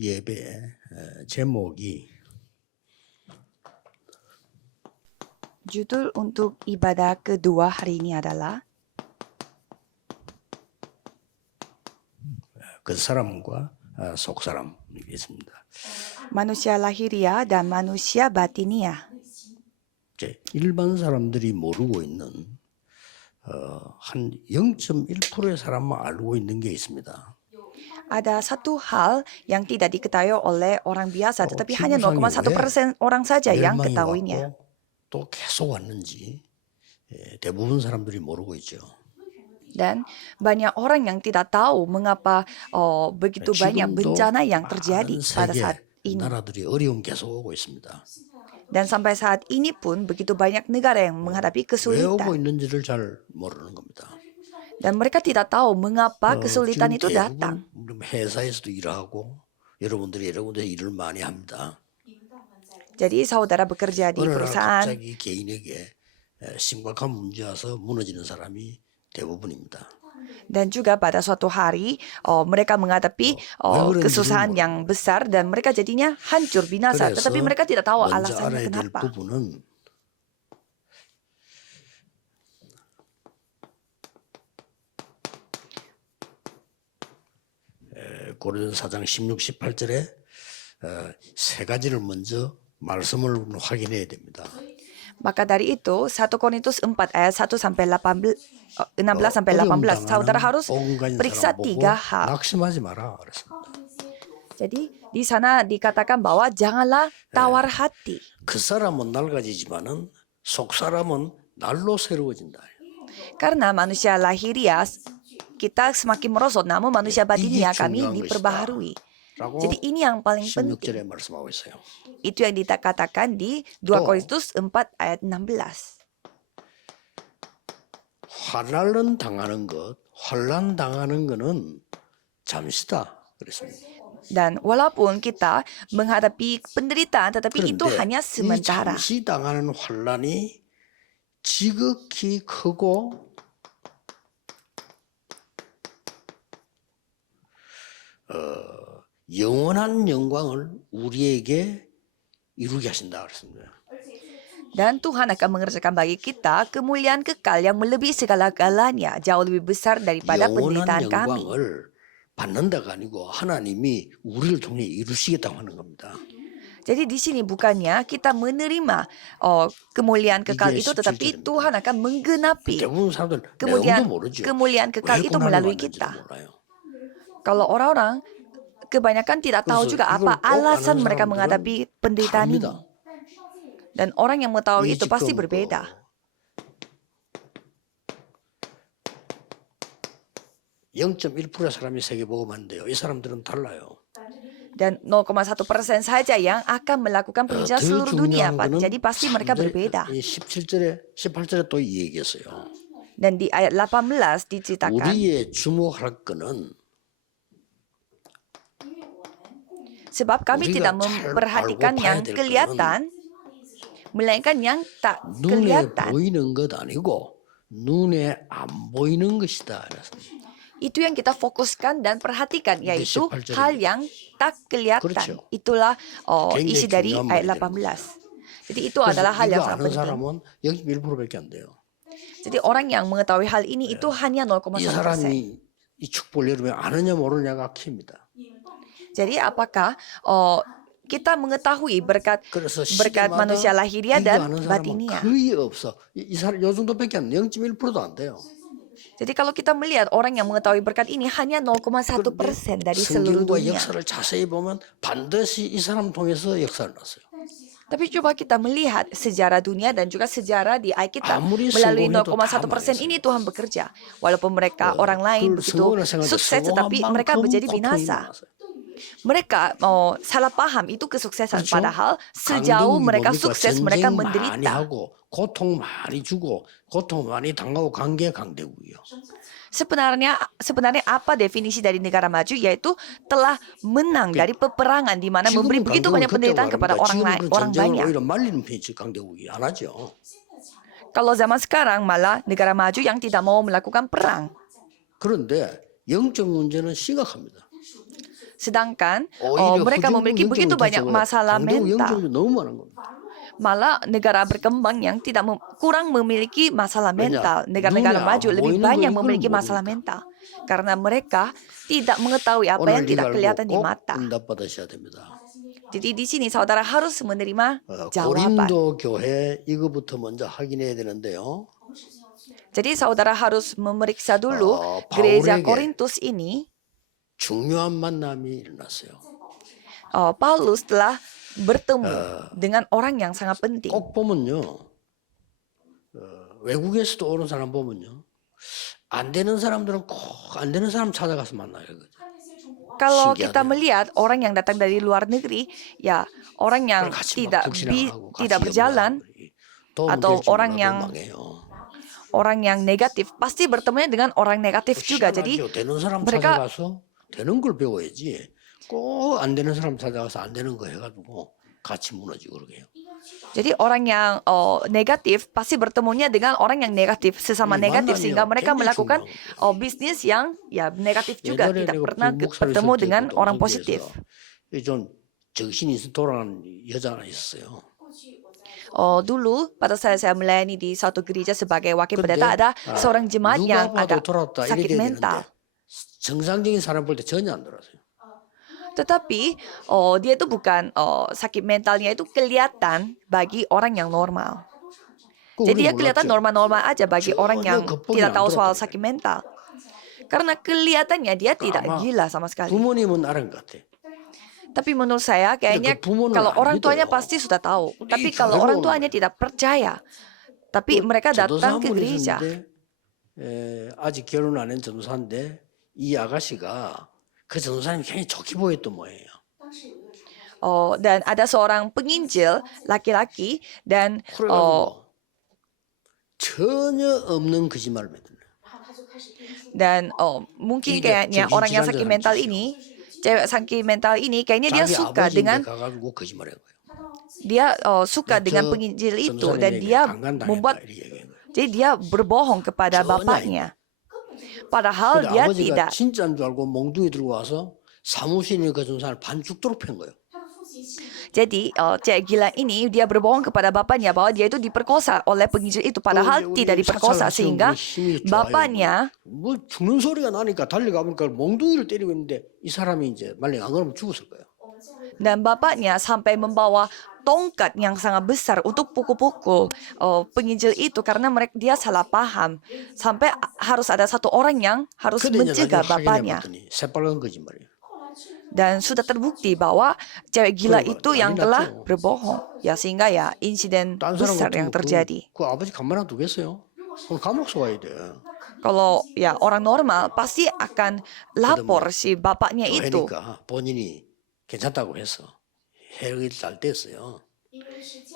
예배 제목이 Judul untuk ibadah kedua hari ini adalah 그 사람과 속 사람이겠습니다. manusia lahiriah dan manusia batiniah. 일반 사람들이 모르고 있는 한 0.1%의 사람만 알고 있는 게 있습니다. Ada satu hal yang tidak diketahui oleh orang biasa, tetapi hanya 지구상에 0,1% orang saja yang 멸망이 ketahuinya. 왔고 또 계속 왔는지 대부분 사람들이 모르고 있죠. Dan banyak orang yang tidak tahu mengapa begitu banyak 지금도 bencana yang 많은 terjadi pada 세계 saat ini. 나라들이 어려움 계속 오고 있습니다. Dan sampai saat ini pun begitu banyak negara yang menghadapi 왜 오고 kesulitan. 있는지를 잘 모르는 겁니다. Dan mereka tidak tahu mengapa kesulitan 지금 itu datang. 대부분 회사에서도 일하고 여러분들이 일을 많이 합니다. Jadi saudara bekerja di 어느 날 perusahaan, 갑자기 개인에게 심각한 문제 와서 무너지는 사람이 대부분입니다. dan juga pada suatu hari mereka menghadapi kesusahan yang besar dan mereka jadinya hancur binasa. 그래서 Tetapi mereka tidak tahu 먼저 alasannya 알아야 될 kenapa. 부분은 고린도서 4장 16, 18절에 세 가지를 먼저 말씀을 확인해야 됩니다. Maka dari itu 1 Korintus 4 ayat 1 sampai 16 sampai 18 saudara harus periksa 3 hal. 낙심하지 마라 그랬습니다. Jadi di sana dikatakan bahwa janganlah tawar hati. 그 사람은 낡아지지만은 속 사람은 날로 새로워진다. Karena manusia lahiriah kita semakin merosot, namun manusia batiniah kami diperbaharui. Jadi ini yang paling penting. 16절에 말씀하고 있어요. Itu yang dikatakan di 2 Korintus 4 ayat 16. 환난 당하는 거는 잠시다 그랬습니다. Dan walaupun kita menghadapi penderitaan, tetapi itu hanya 이 sementara. 잠시 당하는 환난이 지극히 크고 영원한 영광을 우리에게 이루게 하신다 그랬습니다. Dan Tuhan akan mengerjakan bagi kita kemuliaan kekal yang melebihi segala-galanya, jauh lebih besar daripada penderitaan 영원한 kami. 영광을 받는다가 아니고 하나님이 우리를 통해 이루시겠다고 하는 겁니다. Jadi di sini bukannya kita menerima kemuliaan kekal itu, tetapi Tuhan akan menggenapi 대부분 사람들 kemuliaan 내용도 모르죠. kekal 왜 itu 고난이 melalui 왔는지도 kita. 몰라요. Kalau orang kebanyakan tidak tahu 그래서 juga 이걸 apa 꼭 alasan 아는 mereka 사람들은 menghadapi penderitaan ini. 압니다. Dan orang yang mengetahui itu 이 pasti 지금 berbeda. 0.1%의 사람이 세계복음하는데요. 이 사람들은 달라요. Dan 0,1% saja yang akan melakukan penginjilan 더 seluruh dunia. 중요한 거는 Jadi pasti mereka berbeda. 17절에 18절에 또 이 얘기했어요. Dan di ayat 18 diceritakan, 우리의 주목할 거는 sebab kami 우리가 tidak 잘 memperhatikan 알고 yang 봐야 될 kelihatan, melainkan yang tak 눈에 kelihatan. 보이는 것 아니고 눈에 안 보이는 것이다. Itu yang kita fokuskan dan perhatikan, yaitu 18 hal yang tak kelihatan. 그렇죠. Itulah 굉장히 isi dari 중요한 ayat 말이 18. Jadi itu adalah hal 이거 yang 아는 sangat penting. 사람은 0.1%밖에 안 돼요. Jadi orang yang mengetahui hal ini itu hanya 이 0,1%. 사람이 이 축복을 여러분이 아느냐 모르냐가 키입니다. Jadi apakah kita mengetahui berkat 그래서 manusia lahiriah 이거 dan 아는 사람은 batiniah. 거의 없어. 이 사람 요 정도밖에 안 돼. 0.1%도 안 돼요. Jadi kalau kita melihat orang yang mengetahui berkat ini hanya 0,1% dari seluruh 성경과 dunia. 역사를 자세히 보면 반드시 이 사람 통해서 역사를 났어요. Tapi coba kita melihat sejarah dunia dan juga sejarah di Alkitab. 아무리 Melalui 성공해도 0,1% 다 ini Tuhan bekerja. Walaupun mereka orang lain begitu sukses, tetapi mereka menjadi binasa. Mereka salah paham itu kesuksesan. 그렇죠? Padahal sejauh mereka sukses, mereka 전쟁 많이 menderita. 하고 고통 많이 주고 고통 많이 당하고 간 게 강대국이요. Sebenarnya apa definisi dari negara maju, yaitu telah menang dari peperangan di mana memberi 지금은 begitu 강대국은 banyak 그때 penderitaan kepada 말합니다. orang 지금은 그 orang 전쟁을 banyak. 오히려 말리는 편이지 강대국이 안 하죠. Kalau zaman sekarang malah negara maju yang tidak mau melakukan perang. 그런데 영적 문제는 심각합니다. Sedangkan 오히려 mereka 후진국 memiliki 영적으로 begitu banyak 다쳐요. masalah 강대국 mental. 영적으로 너무 많은 겁니다. Malah negara berkembang yang kurang memiliki masalah 왜냐? mental. Negara-negara 눈에 안 maju lebih 보이는 거 banyak 이걸 memiliki masalah 모르니까. mental. Karena mereka tidak mengetahui apa yang 오늘 이거 tidak 알고 kelihatan di 꼭 mata. 응답받으셔야 됩니다. Jadi di sini saudara harus menerima jawaban. 고린도 교회 이거부터 먼저 확인해야 되는데요. Jadi saudara harus memeriksa dulu gereja Korintus ini. 중요한 만남이 일어났어요. Paulus telah bertemu dengan orang yang sangat penting. 꼭 보면요. 외국에서도 오는 사람 보면요. 안 되는 사람들은 꼭 안 되는 사람 찾아가서 만나요. Kalau 신기하네요. kita melihat orang yang datang dari luar negeri, ya orang yang 같이 막 묵신하고 tidak 같이 berjalan 도움을 atau 줄 줄 orang 몰라도 yang 망해요. orang yang negatif pasti bertemunya dengan orang negatif juga. Jadi 희한하죠. 되는 사람 mereka 찾아가서 되는 걸 배워야지. 꼭 안 되는 사람 찾아가서 안 되는 거 해가지고 같이 무너지고 그러게요. jadi orang yang negatif pasti bertemunya dengan orang yang negatif sesama negatif sehingga mereka melakukan bisnis yang ya negatif juga, tidak pernah bertemu dengan orang positif. 좀 정신이 돌아가는 여자 하나 있었어요. Dulu pada saya melayani di suatu gereja sebagai wakil pendeta, ada seorang jemaat yang agak sakit mental. 정상적인 사람 볼 때 전혀 안 들어서요. Tetapi dia itu bukan sakit mentalnya itu kelihatan bagi orang yang normal. Jadi dia kelihatan normal-normal aja bagi orang yang tidak tahu soal sakit mental. Karena kelihatannya dia tidak gila sama sekali. 부모님은 알은 것 같아. Tapi menurut saya kayaknya kalau orang tuanya pasti sudah tahu. Tapi kalau orang tuanya tidak percaya, tapi mereka datang ke gereja. 아직 결혼 안 한 전도사인데 이 아가씨가 그 전도사님 굉장히 좋게 보였던 모양이에요. Dan ada seorang penginjil laki-laki dan 전혀 없는 거짓말을 믿는. dan mungkin kayaknya orang yang sakit mental ini, cewek sakit mental ini kayaknya dia suka dengan penginjil itu dan dia membuat jadi dia berbohong kepada bapaknya. Padahal dia tidak. 진짜인 줄 알고 몽둥이 들고 와서 사무실에 그 전도사를 반 죽도록 팬 거예요. Jadi cewek gila ini dia berbohong kepada bapaknya bahwa dia itu diperkosa oleh penginjil itu, padahal tidak diperkosa sehingga bapaknya 뭐 죽는 소리가 나니까 달려가 보니까 몽둥이를 때리고 있는데 이 사람이 이제 만약 안 그러면 죽었을 거예요. dan bapaknya sampai membawa tongkat yang sangat besar untuk pukul-pukul penginjil itu karena dia salah paham sampai harus ada satu orang yang harus mencegah bapaknya. Dan sudah terbukti bahwa cewek gila itu yang telah berbohong. Ya sehingga ya insiden besar yang terjadi. Kalau ya orang normal pasti akan lapor si bapaknya itu.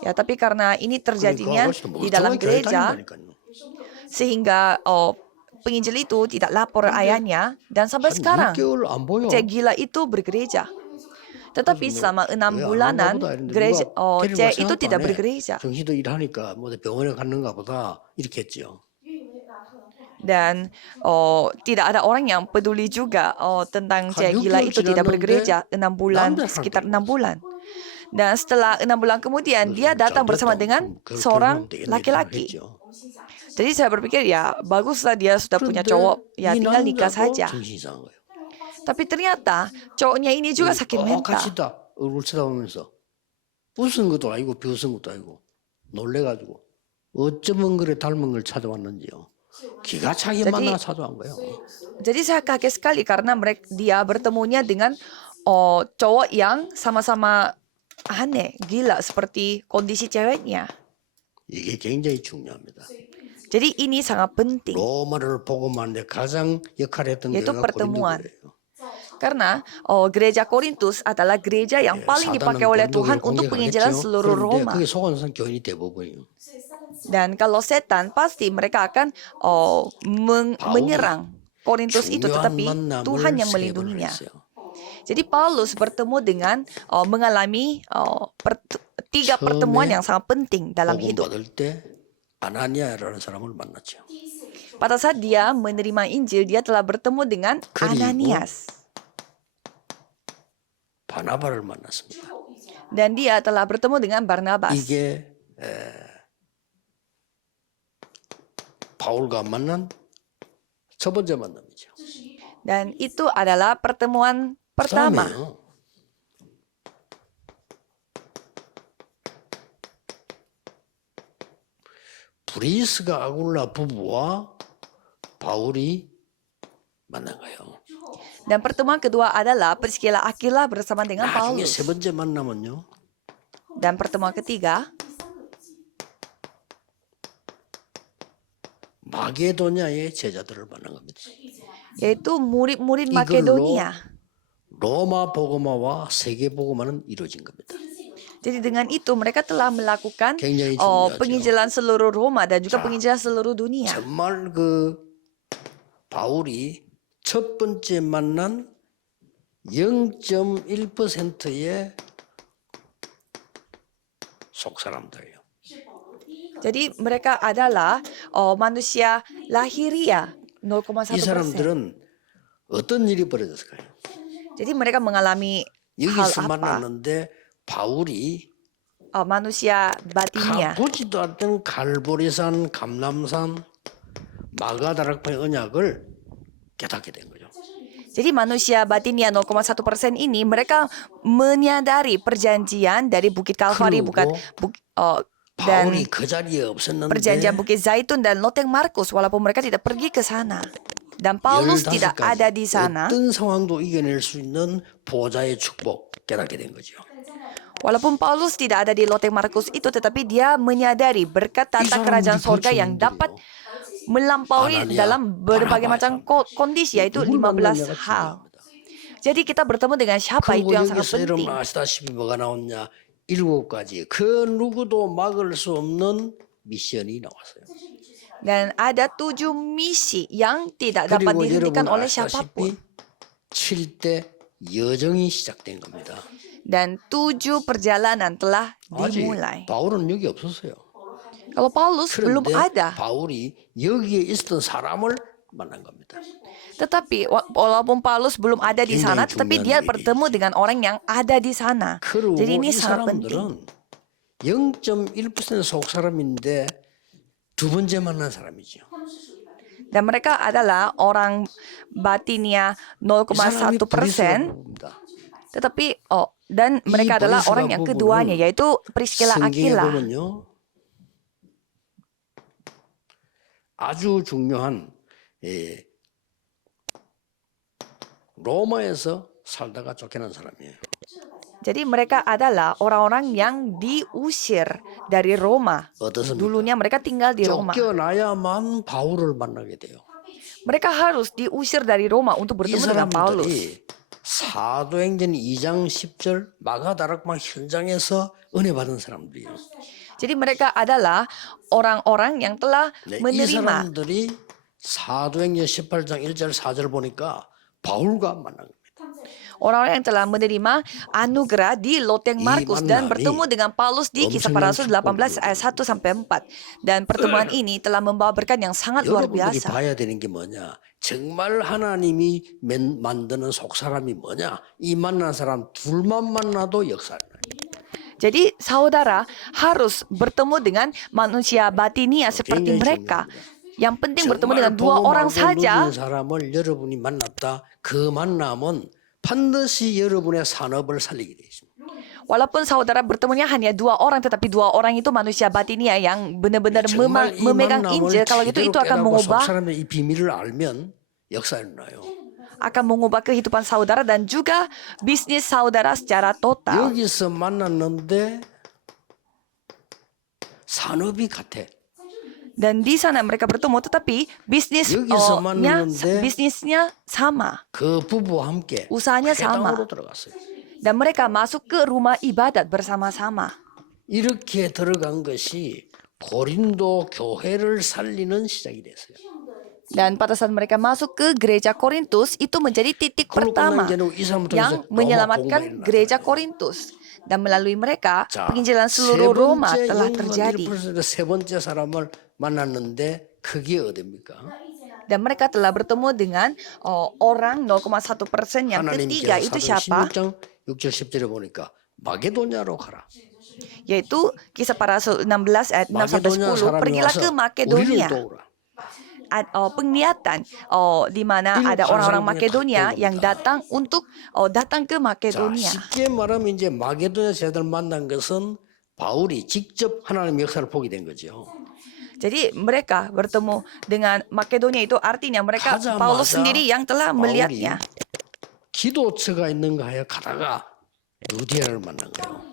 Ya tapi karena ini terjadinya di dalam gereja sehingga penginjil itu tidak lapor ayahnya dan sampai sekarang cewek gila itu bergereja. Tetapi selama 6 bulanan gereja cewek itu tidak bergereja. Dan tidak ada orang yang peduli juga tentang cewek gila itu tidak bergereja 6 bulan, sekitar 6 bulan. Dan setelah 6 bulan kemudian dia datang bersama dengan seorang laki-laki. Jadi saya berpikir ya baguslah dia sudah punya cowok, ya tinggal nikah saja. Tapi ternyata cowoknya ini juga sakit mental. 웃은 것도 아니고 비웃은 것도 아니고 놀래가지고 어쩌면 그래 닮은 걸 찾아왔는지요. 기가 차게 만나 찾아온 거예요. Jadi saya kaget sekali karena dia bertemunya dengan cowok yang sama-sama aneh, gila seperti kondisi ceweknya. 이게 굉장히 중요합니다. Jadi ini sangat penting. 로마를 복음하는데 가장 역할을 했던 yaitu 교회가 pertemuan. 고린도교회예요. Karena gereja Korintus adalah gereja yang paling dipakai oleh Tuhan untuk penginjilan seluruh Roma. 그게 속은 교인이 대부분이에요. Dan kalau setan pasti mereka akan menyerang Korintus itu, tetapi Tuhan yang melindunginya. Jadi Paulus bertemu dengan mengalami 3 pertemuan yang sangat penting dalam hidup. 아나니아라는 사람을 만났죠. Pada saat dia menerima Injil, dia telah bertemu dengan Ananias. 바나바를 만났습니다. Dan dia telah bertemu dengan Barnabas. 이게 바울과 만난 첫 번째 만남이죠. Dan itu adalah pertemuan pertama. 그다음에요. 브리스가 아굴라 부부와 바울이 만난 거예요. Dan pertemuan kedua adalah Priscilla Aquila bersama dengan 나중에 Paulus. 세 번째 만남은요. Dan pertemuan ketiga, 마게도냐의 제자들을 만난 겁니다. yaitu murid-murid 이걸로 Makedonia. 로마 복음화와 세계 복음화는 이루어진 겁니다. Jadi dengan itu mereka telah melakukan 굉장히 중요하죠. penginjilan seluruh Roma dan juga 자, penginjilan seluruh dunia. 정말 그 바울이 첫 번째 만난 0.1%의 속 사람들이에요. Jadi mereka adalah manusia lahiria 0,1%. 이 사람들은 어떤 일이 벌어졌을까요? Jadi mereka mengalami hal 여기서 apa? 만났는데 바울이 Manusia batinnya. 가보지도 않던 갈보리산, 감람산, 마가다락방의 언약을 깨닫게 된 거죠. Jadi manusia batinnya 0,1% ini mereka menyadari perjanjian dari Bukit Kalvari dan 바울이 그 자리에 없었는데 perjanjian Bukit Zaitun dan Loteng Markus walaupun mereka tidak pergi ke sana. Dan Paulus tidak ada di sana. 어떤 상황도 이겨낼 수 있는 보좌의 축복 깨닫게 된 거죠. Walaupun Paulus tidak ada di Loteng Markus itu, tetapi dia menyadari berkat tata kerajaan sorga yang dapat melampaui dalam berbagai macam kondisi, yaitu 15 hal. Jadi kita bertemu dengan siapa itu 그리고 yang sangat 여기서 여러분 penting. 아시다시피 뭐가 나왔냐? 7가지 그 누구도 막을 수 없는 미션이 나왔어요. Dan ada 7 misi yang tidak dapat 그리고 dihentikan 여러분 oleh 아시다시피 siapapun. 7대 여정이 시작된 겁니다. Dan 7 perjalanan telah 아직 dimulai. 바울은 여기 없었어요. Kalau Paulus belum 그런데 ada. 바울이 여기에 있었던 사람을 만난 겁니다. Tetapi walaupun Paulus belum ada di sana, tetapi dia bertemu dengan orang yang ada di sana. 그리고 Jadi ini 이 sangat penting. 사람들은 0.1% 속 사람인데 두 번째 만난 사람이죠. Dan mereka adalah orang batinnya 이 사람이 0,1%, 브리스가 tetapi dan mereka adalah 브리스가 orang yang 부부는 keduanya, yaitu Priscilla 성경에 Aquila. 보면요, 아주 중요한 로마에서 살다가 쫓겨난 사람이에요. Jadi mereka adalah orang-orang yang diusir dari Roma. 어떻습니까? Dulunya mereka tinggal di Roma. 쫓겨나야만 바울을 만나게 돼요. Mereka harus diusir dari Roma untuk 이 bertemu dengan Paulus. 사람들이 사도행전 2장 10절 마가다락방 현장에서 은혜 받은 사람들이에요. Jadi mereka adalah orang-orang yang telah 네, 이 menerima. 사람들이 사도행전 18장 1절 4절 보니까 바울과 만난 겁니다. Orang-orang yang telah menerima anugerah di Loteng Markus dan bertemu dengan Paulus di Kisah Para Rasul 18 ayat 1 sampai 4. Dan pertemuan ini telah membawa berkat yang sangat luar 여러분들이 biasa. 봐야 되는 게 뭐냐? 정말 하나님이 만드는 속사람이 뭐냐? 이 만난 사람 둘만 만나도 역사를 나요. Jadi saudara harus bertemu dengan manusia batinia seperti mereka. Yang penting bertemu dengan 2 orang saja. 사람을 여러분이 만났다. 그 만남은 반드시 여러분의 산업을 살리게 돼 있습니다. Walaupun saudara bertemunya hanya 2 orang, tetapi 2 orang itu manusia batinia yang benar-benar 정말 이 memegang 만남을 Injil. Kalau gitu itu akan 깨닫고 mengubah 속사람의 이 비밀을 알면 역사를 나요. kehidupan saudara dan juga bisnis saudara secara total. 여기서 만났는데 산업이 같아. Dan di sana mereka bertemu, tetapi 여기서 만났는데 bisnisnya sama, 그 부부와 함께 usahanya sama. 회당으로 들어갔어요. Dan mereka masuk ke rumah ibadat bersama-sama. 이렇게 들어간 것이 고린도 교회를 살리는 시작이 됐어요. Dan pada saat mereka masuk ke gereja Korintus, itu menjadi titik 그러고 pertama 끝난 이제는 이 사람을 yang 통해서 로마 menyelamatkan 복음이 gereja 일어났어요. Korintus. Dan melalui mereka, 자, penginjilan 세 seluruh Roma 번째 telah 영혼 terjadi. 1%의 세 번째 사람을 만났는데 그게 어디입니까? Dan mereka telah bertemu dengan orang 0,1% yang 하나님께서 ketiga. Itu 사도행 siapa? 16장 6절 10절에 보니까 마게도냐로 가라. Yaitu Kisah Para Rasul 16 ayat 6 sampai 마게도냐 10, 사람이 pergilah 와서 ke 우리를 Makedonia. 도우라. Penglihatan di mana ada orang-orang Makedonia yang datang untuk datang ke 자, Makedonia. 쉽게 말하면 이제 마게도냐 제자들 만난 것은 바울이 직접 하나님의 역사를 보게 된 거죠. Jadi mereka bertemu dengan Makedonia itu artinya mereka 가자마자 Paulus sendiri yang telah melihatnya. 기도처가 있는가 하여 가다가 루디아를 만난 거예요.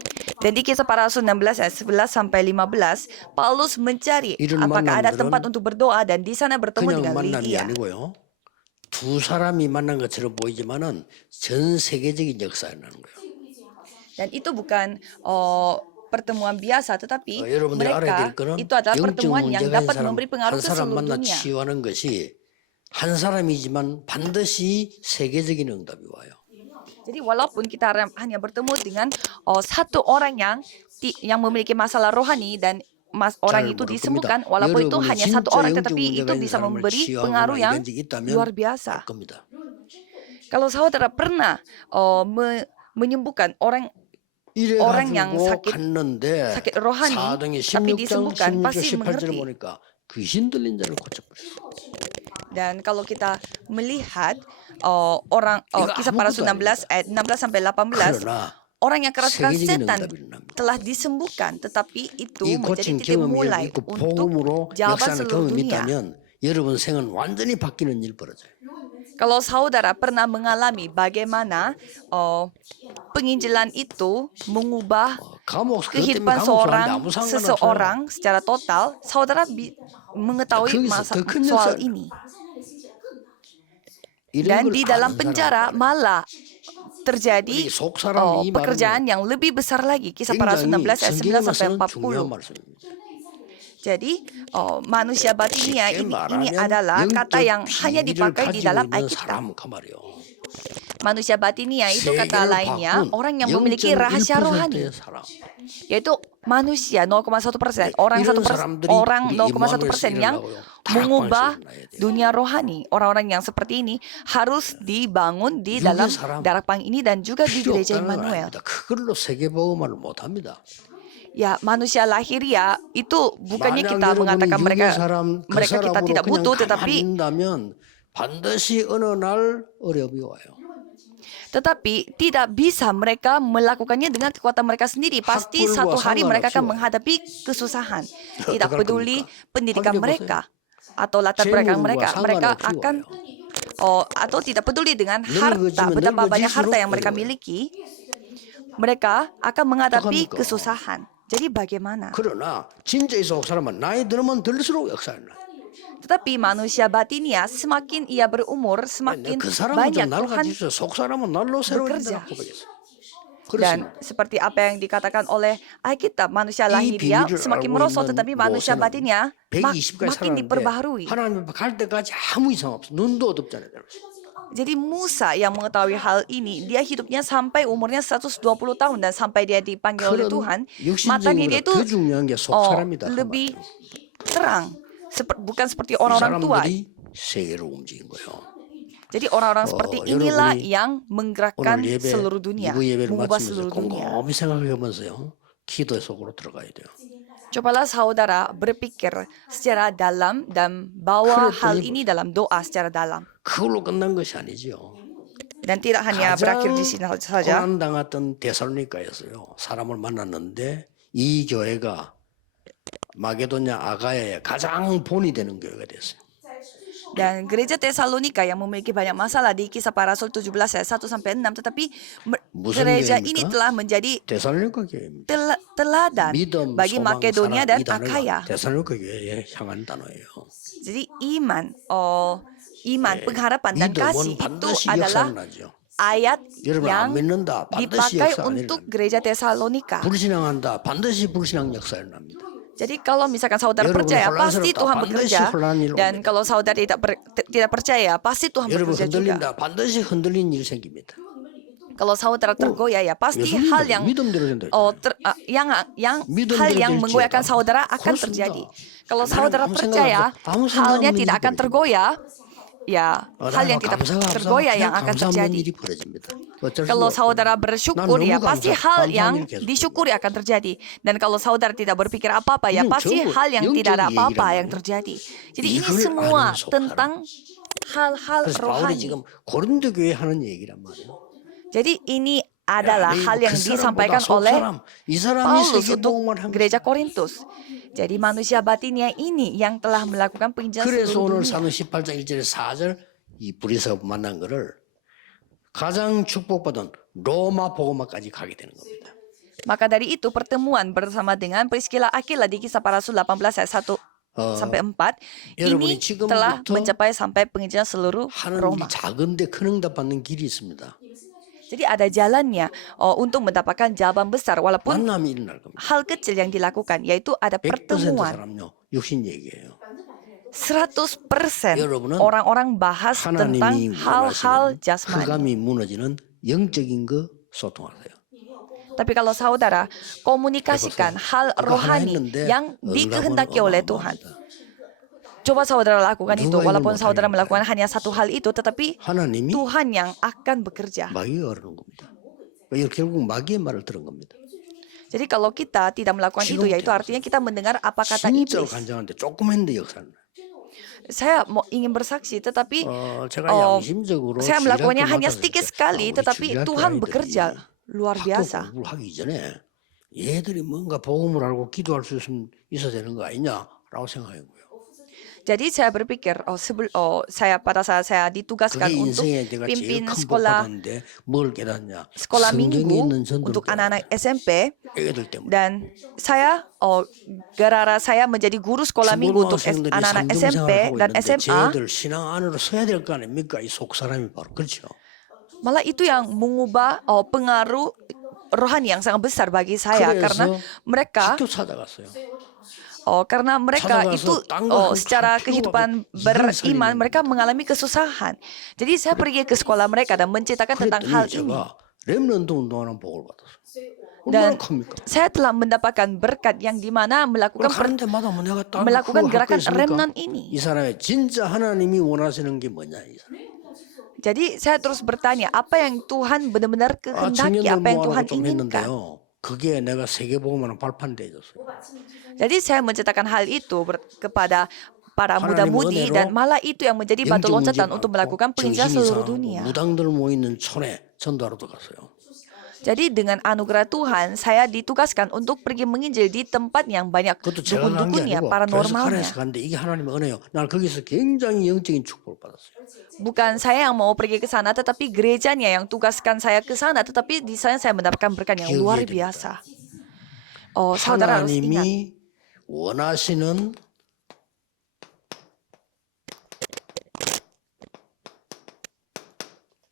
Dan di Kisah Para Rasul 16 ayat 11 sampai 15, Paulus mencari 이런 apakah ada 만남들은 tempat untuk berdoa dan di sana bertemu 그냥 dengan 만남이 Lydia. 아니고요. 두 사람이 만난 것처럼 보이지만은 전 세계적인 역사라는 거예요. Dan itu bukan pertemuan biasa, tetapi 여러분들이 알아야 mereka 될 거는 itu adalah 영적 pertemuan yang 문제가 있는 dapat 사람 memberi pengaruh 한 ke 사람 seluruh 만나 dunia. 치유하는 것이 한 사람이지만 반드시 세계적인 응답이 와요. Jadi walaupun kita hanya bertemu dengan satu orang yang memiliki masalah rohani dan orang 잘 itu 모를 disembuhkan, 겁니다. walaupun itu 여러분이 hanya satu 진짜 orang, 영적 tetapi 문제가 itu 있는 bisa 사람을 memberi 치유하거나 pengaruh yang 이런 적이 있다면 luar 알 biasa. 겁니다. Kalau saudara pernah menyembuhkan orang yang 이래가지고 sakit 갔는데 rohani, 사도행전 tapi 16장 disembuhkan, 16절 pasti 18절을 mengerti. 보니까 귀신 들린 자를 고쳐버렸어요. Dan kalau kita melihat Kisah 이거 Para Rasul 아무것도 16 ayat 16 sampai 18, 그러나 orang yang kerasukan 세계적인 setan 응답이 일어납니다. telah disembuhkan, tetapi itu 이 menjadi 고친 titik 경험이 mulai 있고 untuk 복음으로 jawaban 역사하는 seluruh 경험이 dunia. 있다면 여러분 생은 완전히 바뀌는 일 벌어져요. Kalau saudara pernah mengalami bagaimana penginjilan itu mengubah 감옥 그것 때문에 kehidupan 감옥 소환데 아무 상관없어요. seseorang secara total, saudara mengetahui 거기서 더 큰 soal 역사를 ini. 이런 Dan 걸 di dalam 아는 penjara 사람은 malah terjadi 우리 속 사람이 이 pekerjaan 말은 yang lebih besar lagi. Kisah Para Rasul 굉장히 16 ayat 9 sampai 성경에서는 중요한 40. 말씀입니다. Jadi manusia batinia 쉽게 ini 말하면 adalah kata yang hanya 영적 dipakai di 비밀을 dalam 가지고 있는 Alkitab. 사람 그 말이요. Manusia batinia itu kata 세계를 lainnya 바꾼 orang yang memiliki rahasia rohani, 0.1%의 사람. yaitu manusia 0,1%, orang 이런 1%, 사람들이 orang 우리 0,1% yang 임마누엘 mengubah 다락방에서 일어나야 돼요. dunia rohani. Orang-orang yang seperti ini harus dibangun di 육의 dalam 사람 darakpang ini dan juga di 필요 gereja 없다는 건 Immanuel. 아닙니다. 그걸로 세계복음화를 못합니다. Ya, manusia lahiriah itu bukannya 만약 kita 여러분이 mengatakan 육의 mereka 사람 그 kita 사람으로 tidak 그냥 butuh, 가만히 tetapi 있는다면 반드시 어느 날 어려움이 와요. tidak bisa mereka melakukannya dengan kekuatan mereka sendiri. Pasti 학벌과 satu hari mereka akan 상관없이 menghadapi kesusahan. Tidak 어떡할 peduli 겁니까? pendidikan 확인해 mereka atau latar belakang mereka. 재물과 Mereka 상관없이 akan atau tidak peduli dengan harta, 늙어지면 betapa banyak 늙어질수록 harta yang mereka 어려워요. miliki, mereka akan menghadapi 어떡합니까? kesusahan. Jadi bagaimana? 그러나 진짜 이 속 사람은 나이 들으면 들수록 역사를 나. Tetapi manusia batinia semakin ia berumur, semakin 그 사람은 banyak 좀 날 Tuhan 가지고 속 사람은 날로 bekerja. 새로워진다고 고백했어. Dan 그렇습니다. seperti apa yang dikatakan oleh Alkitab, manusia 이 lahiriah 비밀을 semakin 알고 merosot, 있는 tetapi manusia 모세는 batinia 120까지 makin 살았는데 diperbaharui. 하나님 앞에 갈 때까지 아무 이상 없어. 눈도 어둡잖아요. Jadi Musa yang mengetahui hal ini, dia hidupnya sampai umurnya 120 tahun dan sampai dia dipanggil oleh 그런 Tuhan, matanya dia 육신적인 itu 더 중요한 게 속 사람이다. 그 lebih terang, bukan seperti 이 orang-orang tua. 사람들이 세계로 움직인 거예요. Jadi orang-orang seperti inilah 여러분이 yang menggerakkan 오늘 예배 seluruh dunia, 2부 예배를 mengubah 마치면서 seluruh dunia. 곰곰이 생각해보면서요. 기도 속으로 들어가야 돼요. Cobalah saudara berpikir secara dalam dan bawa hal 그랬더니 ini dalam doa secara dalam. 그걸로 끝난 것이 아니죠. Dan tidak hanya berakhir di sini saja. 고난당했던 데살로니가였어요. 사람을 만났는데 이 교회가 마게도냐 아가야의 가장 본이 되는 교회가 됐어요. Dan gereja Tesalonika yang memiliki banyak masalah di Kisah Para Rasul 17 ayat 1 sampai 6, tetapi 무슨 gereja 교회입니까? ini telah menjadi 데살로니가 교회입니다. teladan 믿음, bagi 소망, Makedonia 사랑 dan 이 단어가 Akaya. 데살로니가 교회에 향한 단어예요. Jadi iman, pengharapan dan kasih 믿음은 itu 반드시 adalah 역사를 나죠. ayat 여러분 yang 안 믿는다. 반드시 dipakai 역사 안 untuk 일어납니다. gereja Tesalonika. 불신앙한다. 반드시 불신앙 역사 일어납니다. Jadi kalau misalkan saudara 여러분 percaya, pasti 혼란스럽다. Tuhan 반드시 bekerja. 혼란한 일이 Dan 옵니다. kalau saudara tidak percaya, pasti Tuhan 여러분 bekerja juga. 흔들린다. 반드시 흔들린 일이 생깁니다. Kalau saudara tergoyah, ya pasti 예수님도 hal yang 믿음대로 된다. yang hal yang menggoyahkan saudara akan 그렇습니다. terjadi. Kalau 나는 saudara 아무 percaya, 생각 없어. 아무 생각 halnya 없는 tidak 일이 akan 벌어집니다. tergoyah, ya hal yang tidak tergoyah yang akan terjadi. 일이 벌어집니다. 어쩔 Kalau 수가 없어요. saudara bersyukur Nah, ya nunggu pasti 감사- hal 감사한 yang 일이 계속 disyukuri akan terjadi. Dan kalau saudara tidak berpikir apa-apa ya Ini pasti 전부 hal yang tidak ada 영적인 apa-apa 얘기란 yang 말이에요. terjadi. Jadi ini 이걸 semua 아는 속사람. tentang hal-hal 그래서 바울이 rohani. 지금 고린도 교회 하는 얘기란 말이에요. Jadi ini adalah 야, hal yang 그 disampaikan 사람보다 oleh 속사람, 이 사람이 Paulus untuk 세계복음을 한 gereja 것이다. Korintus. Jadi manusia batinnya ini yang telah melakukan penginjilan 그래서 seluruh 오늘 dunia. 사도 18장 1절에 4절 이 브리스가 만난 거를 가장 축복받은 로마 복음화까지 가게 되는 겁니다. Maka dari itu pertemuan bersama dengan Priscilla Aquila di Kisah Para Rasul 18 ayat 1 sampai 4 ini 여러분이 telah 지금부터 mencapai sampai penginjilan seluruh 하는 Roma. 일이 작은데 큰 응답 받는 길이 있습니다. Jadi ada jalannya untuk mendapatkan jawaban besar walaupun 만남이 일어날 겁니다. hal kecil yang dilakukan yaitu ada 100% pertemuan. 사람요 육신 얘기예요. 100% 여러분은 orang-orang bahas tentang 하나님이 hal-hal 원하시는 jasmani. 흑암이 무너지는 영적인 거 소통하세요. Tapi kalau saudara komunikasikan hal 그거 하나 rohani 했는데 yang 응답은 dikehendaki oleh Tuhan. Coba saudara lakukan itu, 누가 walaupun 이걸 saudara 못하겠어요? melakukan hanya satu hal itu, tetapi 하나님이 Tuhan yang akan bekerja. 마귀가 그러는 겁니다. 이거 결국 마귀의 말을 들은 겁니다. Jadi kalau kita tidak melakukan itu, yaitu artinya kita mendengar apa kata 진짜로 iblis. 간장한데 조금 했는데 역사는. Saya mau ingin bersaksi, tetapi 제가 양심적으로 saya melakukannya hanya 주일학교 sedikit 맡았을 때, sekali, 우리 tetapi 주일학교 Tuhan 아이들이 bekerja luar 학교 biasa. 공부를 하기 전에 얘들이 뭔가 복음을 알고 기도할 수 있어야 되는 거 아니냐라고 생각하고요. Jadi saya berpikir, saya pada saat saya ditugaskan 그게 untuk 인생에 내가 제일 pimpin 큰 복 sekolah 받았는데 뭘 깨닫냐? sekolah 성경에 minggu 있는 전도를 untuk anak-anak SMP, 애들 때문에. dan saya gara-gara saya menjadi guru sekolah minggu untuk anak-anak SMP dan SMA, 쟤들 신앙 안으로 서야 될 거 아닙니까? 이 속 사람이 바로 그렇죠. malah itu yang mengubah pengaruh rohani yang sangat besar bagi saya karena mereka 학교 찾아갔어요. karena mereka 찾아가서 itu 딴거 secara 할 필요가 kehidupan 이걸 beriman 살리는 mereka mengalami kesusahan. Jadi saya pergi ke sekolah mereka dan menceritakan tentang hal 그랬더니 ini. 제가 렘넌트 운동하는 복을 받았어요. Dan 얼마나 큽니까? saya telah mendapatkan berkat yang dimana melakukan 가는 데마다 뭐 내가 딱 melakukan 그거 gerakan 갖고 있으니까 remnant ini. 이 사람의 진짜 하나님이 원하시는 게 뭐냐 이 사람. Jadi saya terus bertanya, apa yang Tuhan benar-benar kehendaki, 청년들 apa yang Tuhan 모아놓고 좀 inginkan. 했는데요. 그게 내가 세계복음화는 발판돼 줬어요. Jadi saya menceritakan hal itu kepada para 하나님 muda-mudi 은혜로 dan malah itu yang menjadi batu 영적 loncatan 문제 untuk 많고 melakukan penginjilan 정신이 seluruh 이상하고 dunia. 무당들 모이는 촌에 전도하러도 갔어요. Jadi dengan anugerah Tuhan, saya ditugaskan untuk pergi menginjil di tempat yang banyak 그것도 제가 간 게 dukun-dukunnya, 아니고 교회에서 paranormalnya. 갔는데 이게 하나님의 은혜요. 난 거기서 굉장히 영적인 축복을 받았어요. Bukan saya yang mau pergi ke sana, tetapi gerejanya yang tugaskan saya ke sana. Tetapi di sana saya mendapatkan berkat yang luar 기억해야 됩니다. biasa. Saudara harus ingat. 하나님이 원하시는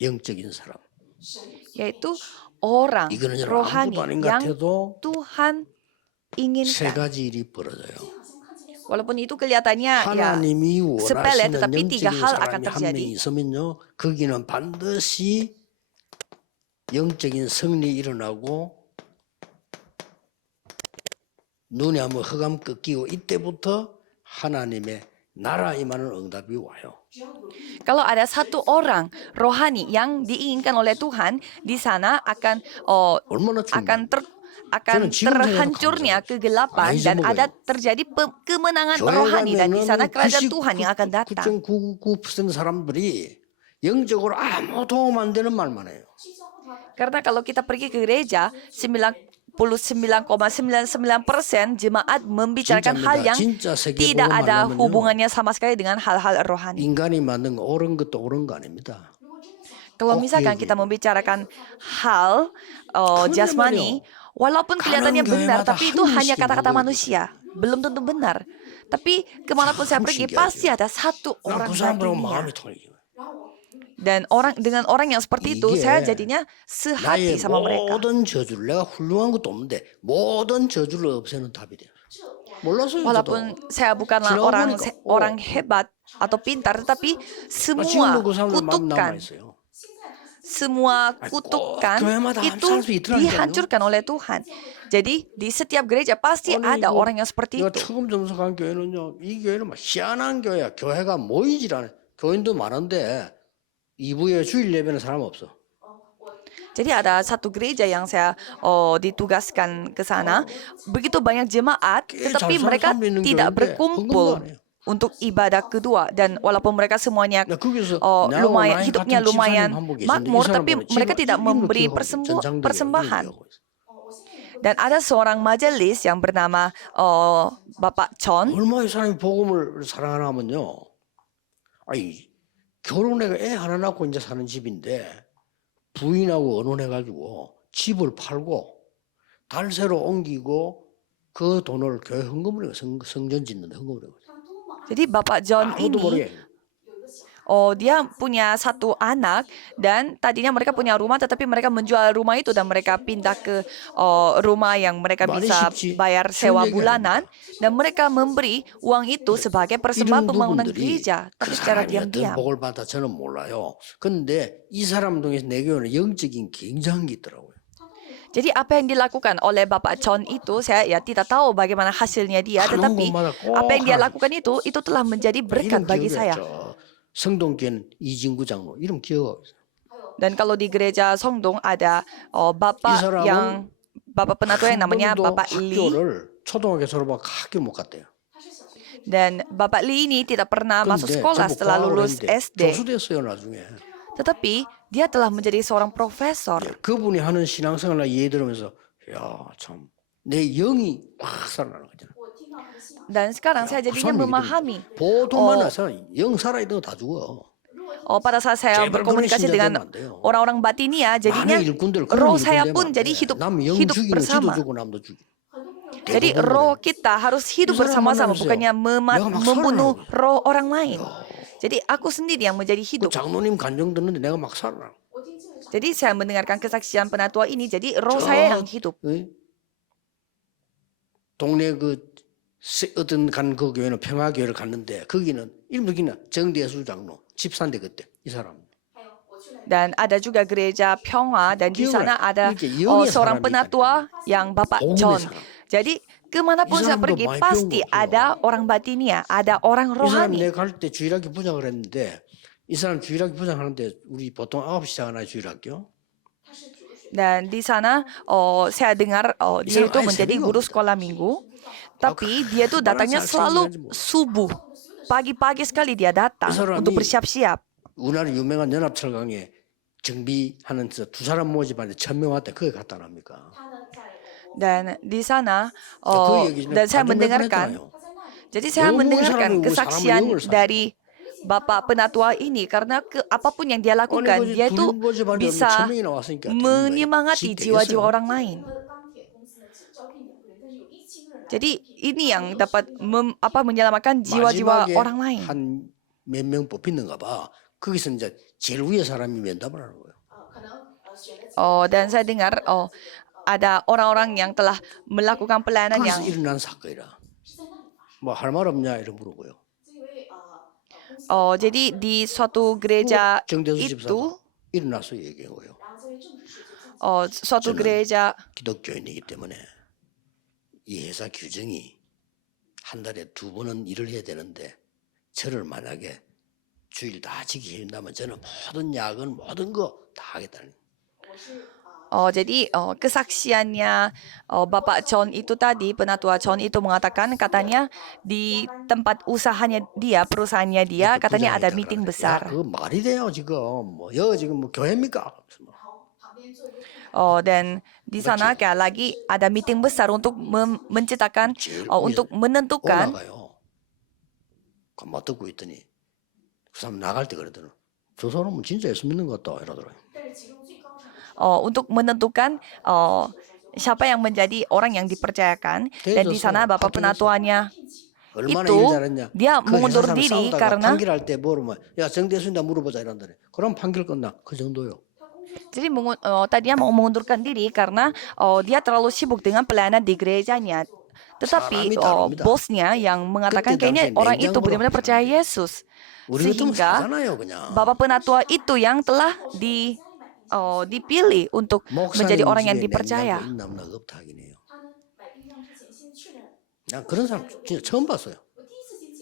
영적인 사람. Yaitu orang 이거는 여러분 rohani 아무것도 아닌 것 yang 같아도 Tuhan 세 inginkan. 가지 일이 벌어져요. Walaupun itu kelihatannya ya 하나님이 sepele, 원하시는 tetapi tiga 영적인 hal akan 사람이 한 terjadi. 명이 있으면요, 거기는 반드시 영적인 승리 일어나고 눈에 한번 흑암 꺾이고 이때부터 하나님의 나라 임하는 응답이 와요. Kalau ada satu orang rohani yang diinginkan oleh Tuhan, di sana akan 얼마나 akan 중요해요. akan 저는 지금 terhancurnya 생각해도 kegelapan 많이 dan 잊어먹어요. ada terjadi kemenangan 교회 rohani dan di sana 가면은 kerajaan Tuhan yang akan datang. 99.99% 사람들이 영적으로 아무 도움 안 되는 말만 해요. Karena kalau kita pergi ke gereja, 99,99% jemaat membicarakan hal yang 진짜 세계 tidak 복음 ada 하려면요. hubungannya sama sekali dengan hal-hal rohani. 인간이 만든 거 옳은 것도 옳은 거 아닙니다. Kalau Oh, misalkan iya, kita iya. membicarakan hal jasmani, walaupun kelihatannya 가는 benar, 교회마다 tapi itu 한 hanya 명씩 kata-kata 있는 거예요. manusia. Belum tentu benar. Tapi kemanapun saya 참 pergi, 신기하죠. pasti ada satu 난 orang 그 사람들하고 batinnya. 마음이 통해요. Dan dengan orang yang seperti itu, 이게 saya jadinya sehati 나의 sama mereka. 모든 저주를 내가 훌륭한 것도 없는데 모든 저주를 없애는 답이 돼요. 몰랐어요. Walaupun saya bukanlah 지나가보니까, orang hebat atau pintar, tetapi semua 지금도 그 사람들 마음 kutukan, 남아 있어요. semua kutukan 교회마다 itu 한 사람씩 있더라니까요. dihancurkan oleh Tuhan. Jadi di setiap gereja pasti ada orang yang seperti 내가 itu. 처음 점석한 교회는요, 이 교회는 막 희한한 교회야. 교회가 모이질 않아요. 교인도 많은데 2부에 주일 예배는 사람 없어. Jadi ada satu gereja yang saya ditugaskan ke sana. Begitu banyak jemaat, 꽤 tetapi 잘 사는 mereka 사람도 있는 tidak 교회인데 berkumpul 헌금도 안 해요. untuk ibadah kedua. Dan walaupun mereka semuanya 나 거기서 lumayan 나하고 나이 hidupnya 같은 집사님 lumayan 한 분 계셨는데 이 makmur, 사람 tapi 보면 mereka 집안 tidak 이름도 memberi 기억하고 있어요. 전장들이 persembahan. 이름 기억하고 있어요. Dan ada seorang majelis yang bernama Bapak Chon. 얼마나 이 사람이 복음을 사랑하나 하면요. 아니 결혼해가 애 하나 낳고 이제 사는 집인데 부인하고 언혼해가지고 집을 팔고 달새로 옮기고 그 돈을 교회 헌금을 해요. 성전 짓는 헌금을 해요. Jadi Bapak John 아무도 ini 모르게. dia punya satu anak dan tadinya mereka punya rumah tetapi mereka menjual rumah itu dan mereka pindah ke rumah yang mereka bisa bayar sewa bulanan dan mereka memberi uang itu sebagai persembahan 이런 pembangunan 부분들이 gereja 그 tapi secara 사람이 어떤 diam-diam. 복을 받아 저는 몰라요. 근데 이 사람 통해서 내 교회는 영적인 굉장한 게 있더라고요. Jadi apa yang dilakukan oleh Bapak Chon itu saya tidak tahu bagaimana hasilnya dia 하는 tetapi 곳마다 꼭 apa yang dia 하나. lakukan itu telah menjadi berkat 이름 bagi 기억해요. saya. 저 성동교회는 이진구 장로 이름 기억하고 있어요. Dan kalau di gereja Songdong ada 이 bapak 사람은 yang bapak penatua yang 한 namanya 번도 Bapak Lee. 학교를 초등학교 졸업하고 학교 못 갔대요. Dan Bapak Lee ini tidak pernah masuk 근데 sekolah 전부 setelah 과학을 lulus 했는데 SD. 교수됐어요 나중에. Tetapi dia telah menjadi seorang profesor. 그분이 하는 신앙생활을 예의 들으면서 야 참 내 영이 확 살아나는 거잖아. Dan sekarang saya jadinya memahami. 보통 만나서 영 살아있는 거 다 죽어. Pada saat saya 제발 berkomunikasi 그런 dengan 신자 되면 안 돼요. orang-orang batinia, jadinya 많은 일꾼들 그런 roh 일꾼 saya 되면 pun 안 jadi 돼. hidup 남 영 hidup 죽이면 지도 bersama. 죽고 남도 죽이. Jadi roh kita harus hidup 이 사람 bersama-sama, 만나면서요. bukannya 내가 막 membunuh 살아나고. roh orang lain. Jadi aku sendiri yang menjadi 그 hidup. 장로님 간증 듣는데 내가 막 살아나. Jadi saya mendengarkan kesaksian penatua ini, jadi roh saya yang hidup. 동네 어떤 간 그 교회는 평화교회를 갔는데 거기는 이름도 기나 정대수 장로 집사인데 그때 이 사람. Dan ada juga gereja Pyonghwa dan di sana ada seorang penatua yang Bapak John. Jadi kemanapun saya pergi pasti ada orang batinia, ada orang 이 사람 rohani. 내가 갈 때 주일학교 부장을 했는데 이 사람 주일학교 부장하는데 우리 보통 9시 시작하나요 주일학교? Dan di sana saya dengar dia itu menjadi guru sekolah minggu. Tapi dia tuh datangnya selalu subuh. Pagi-pagi sekali dia datang untuk bersiap-siap. 우리나라 유명한 연합철강에 정비하는 두 사람 모집하는데 1,000명 왔대. 거기 갔다 납니까? Dan di sana dan saya mendengarkan. Jadi saya mendengarkan kesaksian dari Bapak penatua ini karena apapun yang dia lakukan, dia itu bisa menyemangati jiwa-jiwa orang lain. Jadi ini yang dapat menyelamatkan jiwa-jiwa orang lain. 몇 명 뽑히는가 봐. 거기서 이제 제일 위에 사람이 면담을 하는 거예요. Dan saya dengar ada orang-orang yang telah melakukan pelayanan yang 일어난 사건이라. 뭐 할 말 없냐 이런 물어보요. jadi di suatu gereja 정대수 itu 집사가 일어나서 얘기한 거예요. suatu gereja 기독교인이기 때문에 이 회사 규정이 한 달에 2번은 일을 해야 되는데 저를 만약에 주일 다 지키게 한다면 저는 모든 야근 모든 거 다 하겠다는. jadi kesaksiannya Bapak John itu tadi, penatua John itu mengatakan katanya di tempat usahanya dia, perusahaannya dia, katanya ada meeting besar. 그 말이 돼요 지금 뭐 여기 지금 뭐 교회입니까? Dan di sana kayak lagi ada meeting besar untuk menciptakan, untuk menentukan. 가만 듣고 있더니 그 사람 나갈 때 그러더라고요. 저 사람은 진짜 예수 믿는 것 같다 이러더라고요. Untuk menentukan siapa yang menjadi orang yang dipercayakan. Dan di sana Bapak penatuanya itu dia mengundur diri karena 판결할 때 물으면 야 정대수인다 물어보자 이런다네. 그럼 판결 끝나 그 정도요. Jadi tadinya mau mengundurkan diri karena dia terlalu sibuk dengan pelayanan di gerejanya. Tetapi bosnya yang mengatakan kayaknya orang itu benar-benar percaya Yesus. Sehingga Bapak penatua itu yang telah dipilih untuk menjadi orang yang dipercaya. 난 그런 사람 진짜 처음 봤어요.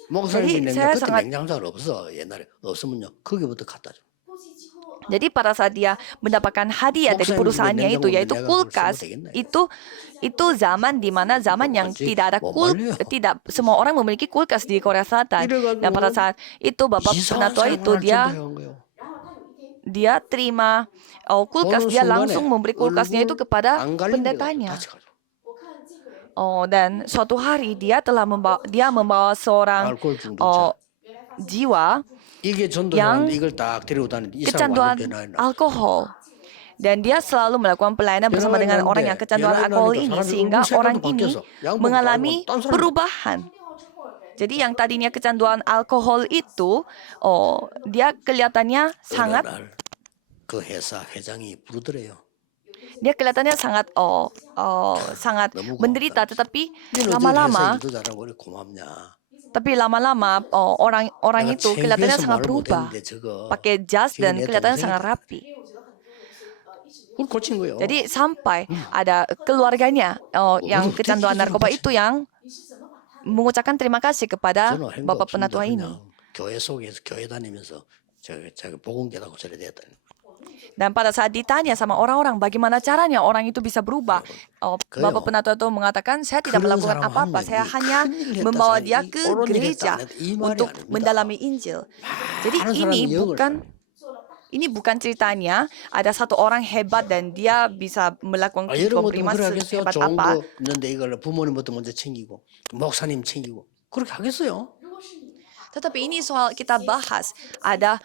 목사님이 Jadi saya 그때 sangat 냉장고가 없어. 옛날에 없으면요. 거기부터 갖다 줘. Jadi pada saat dia mendapatkan hadiah dari 목사님 집에 perusahaannya itu, 냉장고 없는데 yaitu 내가 그걸 쓰면 kulkas, 되겠네. itu zaman di mana zaman yang 완전히 tidak ada 못 말려요. tidak semua orang memiliki kulkas di Korea Selatan. Dan pada 이래가지고 saat itu Bapak 이상한 Penatua itu 생활을 dia 전부 해간 거예요. dia terima kulkas, 어느 dia 순간에 langsung memberi kulkasnya itu 얼굴 kepada 안 갈린 데가 pendetanya. 다시 가져. Dan suatu hari dia membawa seorang 알코올 중독자. jiwa 이게 전도사인데 yang 이걸 딱 데리고 다니는데 이 사람 kecanduan 완전 변화해. alkohol. Dan dia selalu melakukan pelayanan bersama dengan orang yang kecanduan alkohol ini, sehingga orang ini mengalami perubahan. Jadi yang tadinya kecanduan alkohol itu, dia kelihatannya sangat, 그 회사 회장이 부르더래요. dia kelihatannya sangat, sangat 너무 menderita. 고맙다. Tetapi 너는 lama-lama, 일도 잘하고 그래 고맙냐. orang 내가 itu kelihatannya 창피해서 sangat 말을 berubah, 못했는데 저거 pakai jas dan 내 kelihatannya 동생이 sangat 다 rapi. 그걸 고친 거예요. Jadi sampai ada keluarganya yang kecanduan narkoba itu yang mengucapkan terima kasih kepada 저는 행복 Bapak 없습니다. Penatua ini. 그냥 교회 속에서 교회 다니면서 제가 복음계라고 저래 됐다. Dan pada saat ditanya sama orang-orang bagaimana caranya orang itu bisa berubah, Bapak Penatua itu mengatakan, saya tidak 그런 melakukan 사람 apa-apa, 한 saya 명이 hanya 큰일 했다, membawa 자기 dia ke 옳은 일 했다, gereja 안 했다, 이 말이 untuk 아닙니다. mendalami Injil. Jadi ini bukan ceritanya ada satu orang hebat dan dia bisa melakukan 여러분 같으면 komprima 그래 하겠어요? sehebat 좋은 apa. 거 있는데 이걸 부모님부터 먼저 챙기고 목사님 챙기고 그렇게 하겠어요? Tetapi ini soal kita bahas, ada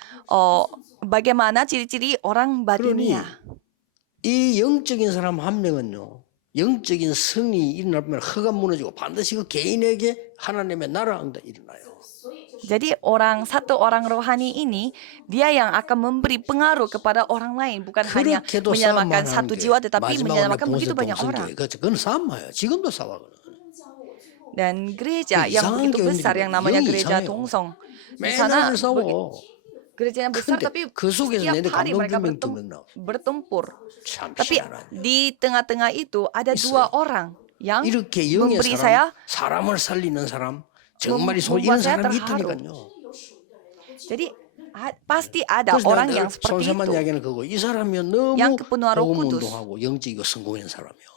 bagaimana ciri-ciri orang 그러니 batinia. 이 영적인 사람 한 명은요, 영적인 성이 일어나면 허가 무너지고 반드시 그 개인에게 하나님의 나라가 일어나요. Jadi satu orang rohani ini, dia yang akan memberi pengaruh kepada orang lain, bukan hanya 그렇게도 menyelamatkan 싸움만 하는 satu 게 jiwa, tetapi 마지막으로 menyelamatkan begitu 봉쇄 banyak orang. 동성교회 그건 싸움이에요. 지금도 싸워. Dan gereja yang 이상한 begitu besar yang 교회들이 namanya 영이 gereja 이상해요. Tungsong, di sana 맨날 싸워. gereja yang besar, 근데 tapi 그 속에서 setiap 내내 hari mereka 감동주명 두 명 나와. bertempur. 참 Tapi 희한하네. di tengah-tengah itu ada dua orang yang 이렇게 영의 memberi saya, 사람을 살리는 사람, 정말 이런 membuat saya 사람이 terharu. 있다니까요. Jadi pasti ada 그래서 orang 내가 yang seperti 손세만 itu, 이야기는 그거. 이 사람이 너무 yang kepenuhan Roh 복음 Kudus. 운동하고 영적이고 성공한 사람이요.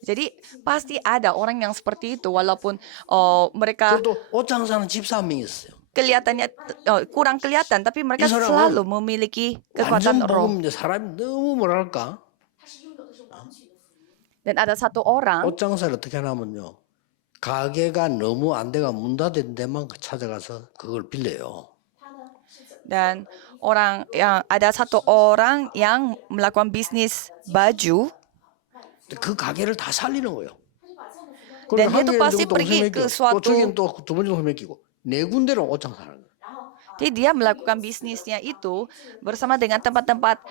Jadi pasti ada orang yang seperti itu, walaupun mereka 그래도 옷장사는 집사 한 명 있어요. kelihatannya kurang kelihatan, tapi mereka 이 사람은 selalu memiliki kekuatan 완전 roh. 복음인데 사람이 너무 뭐랄까? Dan ada satu orang, 옷장사를 어떻게 하냐면요. 가게가 너무 안 돼가 문 닫은 데만 찾아가서 그걸 빌려요. dan ada satu orang yang melakukan bisnis baju, 그 가게를 다 살리는 거예요. dan dia tuh pasti pergi ke 또 suatu, 저기는 또 두 번째 맡기고 네 군데로 옷장사 하는 거예요. jadi dia melakukan bisnisnya itu bersama dengan tempat-tempat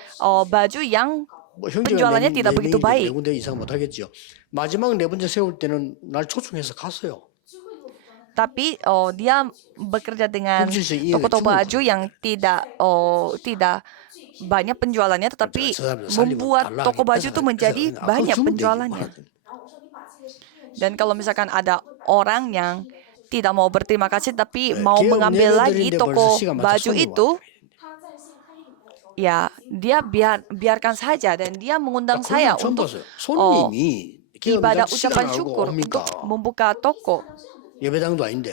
baju yang 뭐 형제가 penjualannya tidak begitu 네 baik. 군데 이상 못 하겠죠. 마지막 네 번째 세울 때는 날 초청해서 갔어요. Tapi dia bekerja dengan 그래서 이 toko-toko 중국 baju yang tidak banyak penjualannya, tetapi 저 사람들 살리면 membuat 달라 toko baju 하겠다. itu menjadi 그래서 banyak 그거 주면 되지, penjualannya. 말하더니. Dan kalau misalkan ada orang yang tidak mau berterima kasih tapi 네, mau 기업 mengambil lagi 내외들인데 toko 벌써 시간 맞춰 baju 손님 itu, 와. ya dia biarkan saja, dan dia mengundang saya 처음 untuk 봤어요. 손님이 기업 ibadah 시간 ucapan 알고 syukur 옵니까? untuk membuka toko. 예배당도 아닌데.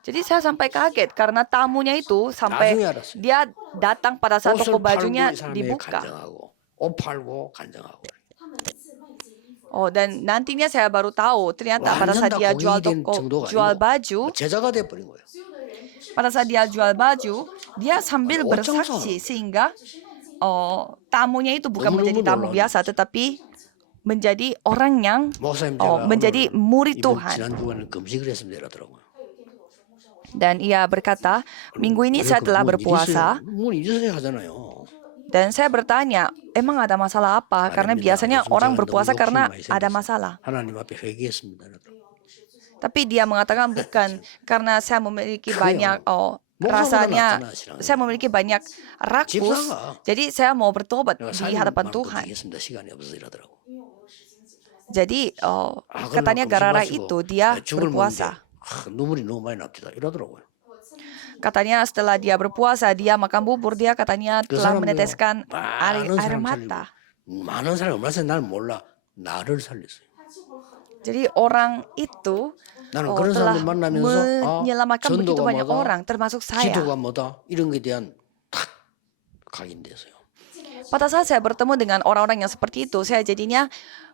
Jadi saya sampai kaget karena tamunya itu sampai 나중에 알았어요. dia datang pada saat 옷을 toko 팔고 bajunya 이 사람이 dibuka. 간증하고 옷 팔고 간증하고. Dan nantinya saya baru tahu ternyata pada saat dia jual jual baju, 제자가 돼 버린 거예요. pada saat dia jual baju, dia sambil bersaksi sehingga tamunya itu bukan menjadi tamu biasa, tetapi menjadi orang yang 목사님 제가 menjadi murid 이번 Tuhan. 지난 주간에 금식을 했습니다 이러더라고요. Dan ia berkata, minggu ini saya telah berpuasa. 문 잊으세요 하잖아요. Dan saya bertanya, emang ada masalah apa? Karena biasanya orang berpuasa karena ada masalah. 하나님 앞에 회개했습니다. 이러더라고요. Tapi dia mengatakan bukan karena saya memiliki banyak rasanya, saya memiliki banyak rakus, jadi saya mau bertobat di hadapan Tuhan. 되겠습니다. 시간이 없어서 이러더라고. Jadi katanya gara-gara itu dia berpuasa. 눈물이 너무 많이 납니다. 이러더라고요. Katanya setelah dia berpuasa, dia makan bubur, dia katanya 그 telah 사람도요. meneteskan air 많은 사람 mata. 살리고 많은 사람이 얼마나 날 몰라. 나를 살렸어요. Jadi orang itu 나는 그런 telah 사람들 만나면서 menyelamatkan begitu 전도가 banyak 뭐다, orang, termasuk saya. 기도가 뭐다 이런 거에 대한 탁 각인됐어요. Pada saat saya bertemu dengan orang-orang yang seperti itu, saya jadinya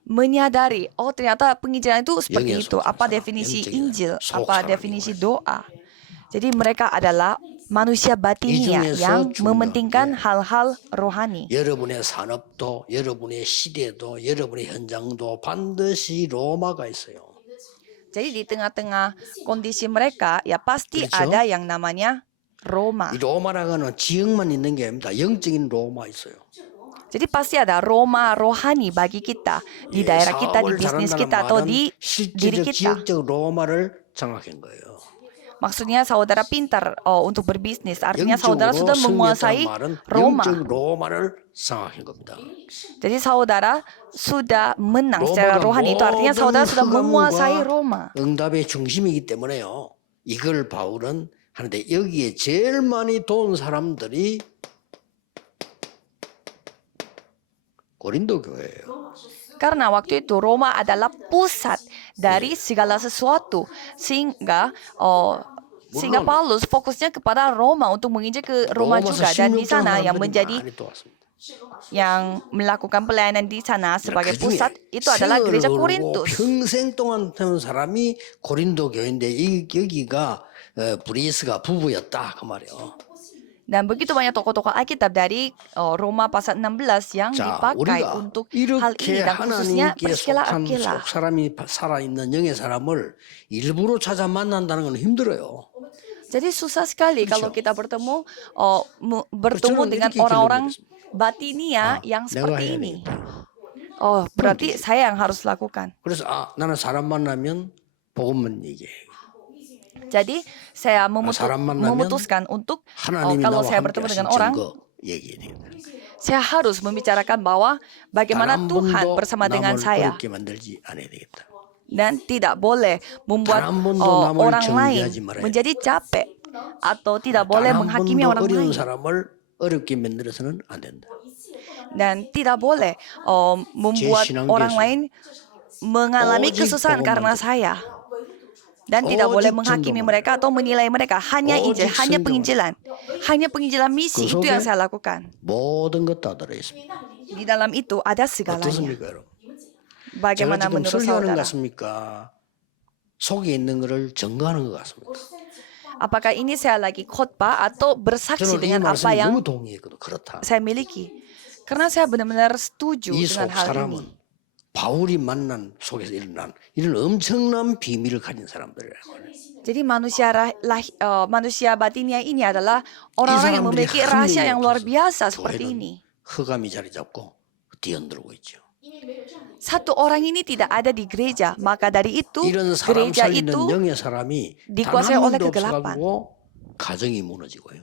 menyadari, oh ternyata penginjilan itu seperti 영의 itu. Apa 속사람, definisi 영적인 Injil? 속 Apa 사람인 definisi 거예요. doa? Jadi mereka adalah manusia batinia 이 중에서 yang 중요한 mementingkan 게 hal-hal rohani. 여러분의 산업도, 여러분의 시대도, 여러분의 현장도 반드시 로마가 있어요. Jadi di tengah-tengah kondisi mereka, ya pasti 그렇죠? ada yang namanya Roma. 이 로마라고 하는 지역만 있는 게 아닙니다. 영적인 로마 있어요. Jadi pasti ada Roma rohani bagi kita di daerah kita, di 사업을 bisnis 잘한다는 kita, atau 말은 di diri 실제적 kita. 지역적 로마를 장악한 거예요. Maksudnya saudara pintar untuk berbisnis. Artinya saudara 영적으로 sudah menguasai 승리했다는 말은 Roma. 영적 로마를 장악한 겁니다. Jadi saudara sudah menang secara 로마가 rohani. Itu artinya saudara sudah menguasai 흑암과 Roma. 응답의 중심이기 때문에요. 이걸 바울은 하는데 여기에 제일 많이 도운 사람들이 고린도 교회예요. Karena waktu itu Roma adalah pusat dari segala sesuatu. Sehingga Paulus fokusnya kepada Roma untuk menginjak ke Roma 로마서 juga. Dan di 16장 sana yang 사람들이 menjadi 많이 도왔습니다. yang melakukan pelayanan di sana sebagai 그 중에 pusat itu adalah gereja 세월을 Korintus. 평생 동안 태운 사람이 고린도 교회인데 여기가 브리스가 부부였다 그 말이에요. Dan begitu banyak tokoh-tokoh Alkitab dari Roma pasal 16 yang 자, dipakai 우리가 untuk hal ini 이렇게 dan khususnya 하나님께 Priscilla 속한 Aquila. 속 사람이 살아있는 영의 사람을 일부러 찾아 만난다는 건 힘들어요. Jadi susah sekali kalau kita bertemu 저는 dengan 이렇게 orang-orang 길러드렸습니다. batinia yang 내가 seperti 해야 ini. 되겠다. Oh, berarti saya yang harus lakukan. 그래서 나는 사람 만나면 복음만 얘기해. Jadi saya 사람 만나면 memutuskan untuk 하나님이 kalau 나와 saya 함께 bertemu 하신 dengan orang, 증거 얘기해야 되겠다. saya harus membicarakan bahwa bagaimana 단 한 Tuhan 번도 bersama dengan 남을 saya. 어렵게 만들지 않아야 되겠다. Dan tidak boleh membuat 단 한 번도 남을 orang lain 정죄하지 말아야 menjadi capek atau tidak 단 boleh 한 menghakimi 번도 orang 어려운 lain. 사람을 어렵게 만들어서는 안 된다. Dan tidak boleh membuat 신앙 orang 예수. lain mengalami 오직 kesusahan 복음만 karena 듣고. saya. Dan tidak 오직 boleh menghakimi 전도만 mereka atau menilai mereka. Hanya 오직 Injil, hanya 성경만. penginjilan. Hanya penginjilan misi, 그 itu yang 속에 saya lakukan. 모든 것 다 들어있습니다. Di dalam itu ada segalanya. 어떻습니까, 여러분? 제가 Bagaimana 지금 menurut 설교하는 것 saudara? 같습니까? 속에 있는 것을 증거하는 것 같습니까? Apakah ini saya lagi khotbah atau bersaksi 저는 이 dengan apa 말씀에 yang 너무 동의했거든. 그렇다. saya miliki? Karena saya benar-benar setuju 이 dengan 속 hal ini. 사람은 바울이 만난 속에서 일어난 이런 엄청난 비밀을 가진 사람들이라고 해요. Jadi manusia batinia ini adalah orang-orang yang 사람들이 memiliki 한 rahasia 명이 yang luar 없어서 biasa seperti 교회는 ini. 흑암이 자리 잡고 뒤흔들고 있죠. Satu orang ini tidak ada di gereja, maka dari itu 이런 사람 gereja 살리는 itu 영의 사람이 단 dikuasai 한 oleh 번도 kegelapan. 없어가지고 가정이 무너지고요.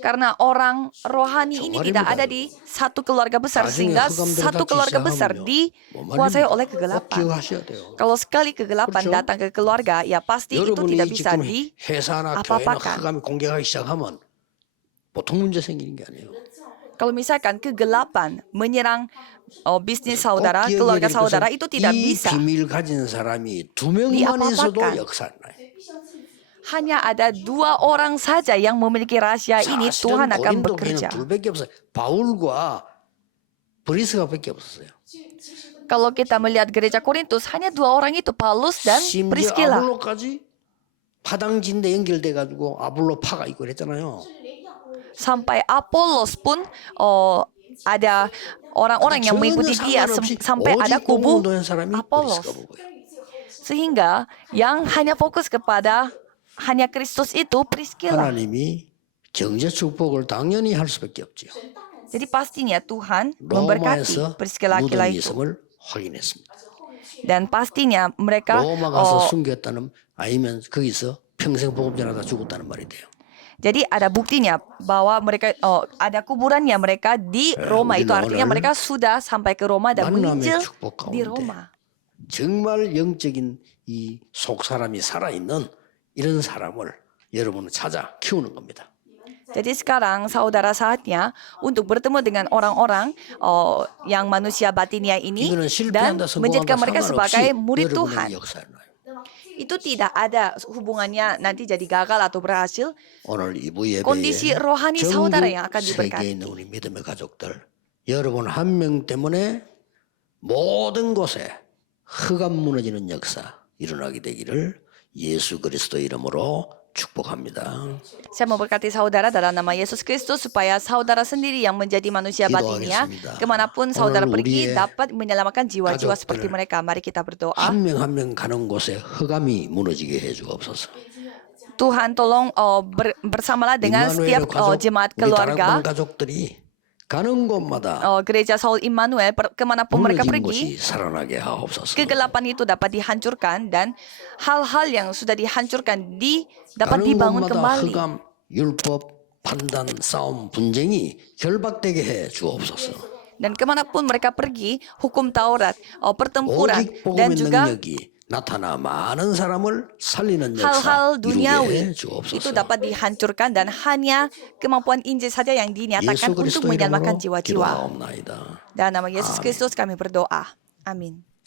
Karena orang rohani ini tidak ada di satu keluarga besar, 나중에 sehingga 흑암들이 satu 닫기 keluarga besar 시작하면요. dikuasai oleh 꼭 kegelapan. 기억하셔야 돼요. Kalau sekali kegelapan 그렇죠? datang ke keluarga, ya pasti itu tidak 여러분이 bisa 지금 회사나 교회나 apa-apakan. 흑암이 공격하기 시작하면 보통 문제 생기는 게 아니에요. Kalau misalkan kegelapan menyerang bisnis saudara, 꼭 기억해야 keluarga 될 saudara, 것은 itu tidak 이 bisa. 비밀 가진 사람이 두 명만 있어도 diapa-apakan. 역사를 나요. Hanya ada 2 orang saja yang memiliki rahasia ini, Tuhan 사실은 akan 고린도 교회는 bekerja. 둘밖에 없어요. 바울과 브리스가밖에 없었어요. Kalau kita melihat gereja Korintus, hanya 2 orang itu, Paulus dan 심지어 Priscilla. 아볼로까지 파당진대 연결돼 가지고 아볼로 파가 있고 그랬잖아요. Sampai Apolos pun ada orang-orang yang mengikuti dia sampai ada kubu Apolos. Sehingga yang hanya fokus kepada hanya Kristus itu Priscilla. 하나님이 경제 축복을 당연히 할 수밖에 없죠. Jadi pastinya Tuhan memberkati 로마에서 Priscilla Aquila 무덤이 itu. 있음을 확인했습니다. Dan pastinya mereka 로마 가서 숨겼다는 아니면 거기서 평생 복음 전하다 죽었다는 말이 돼요. jadi ada buktinya bahwa mereka ada kuburannya mereka di Roma. Itu artinya mereka sudah sampai ke Roma dan menginjil di Roma. 정말 영적인 이 속 사람이 살아있는 이런 사람을 여러분은 찾아 키우는 겁니다. Jadi sekarang saudara saatnya untuk bertemu dengan orang-orang yang manusia batinia ini 이거는 dan 실패한다 menjadikan 성공한다 mereka 상관없이 sebagai murid Tuhan. 여러분의 역사를 놔요. Itu tidak ada hubungannya nanti jadi gagal atau berhasil. 오늘 2부 Kondisi 예배에 rohani saudara yang akan 전국 세계에 diberkati. 있는 우리 믿음의 가족들, 여러분 한 명 때문에 모든 곳에 흑암 무너지는 역사 일어나게 되기를 예수 그리스도 이름으로 축복합니다. Saya memberkati saudara dalam nama Yesus Kristus supaya saudara sendiri yang menjadi manusia batinia, 기도하겠습니다. kemanapun saudara 오늘 pergi 우리의 dapat menyelamatkan jiwa-jiwa 가족들, seperti mereka. Mari kita berdoa. 한 명 한 명 가는 곳에 흑암이 무너지게 해주옵소서. Tuhan tolong bersamalah dengan setiap jemaat 우리 keluarga, 다락방 가족들이 가는 곳마다 gereja Saul Immanuel, kemanapun mereka 무너진 곳이 pergi, 살아나게 하옵소서. kegelapan itu dapat dihancurkan dan hal-hal yang sudah dihancurkan dapat 가는 dibangun 곳마다 kembali. 흑암, 율법, 판단, 싸움, 분쟁이 결박되게 해 주옵소서. Dan kemanapun mereka pergi, hukum Taurat, pertempuran, 오직 dan 복음의 juga 능력이 나타나 많은 사람을 살리는 역사 hal-hal 이루게 해 duniawi itu 주옵소서. dapat dihancurkan dan hanya kemampuan Injil saja yang dinyatakan 예수 untuk 그리스도 menyelamatkan 이름으로 jiwa-jiwa. 기도하옵나이다. Dalam nama Yesus Kristus kami berdoa. Amin.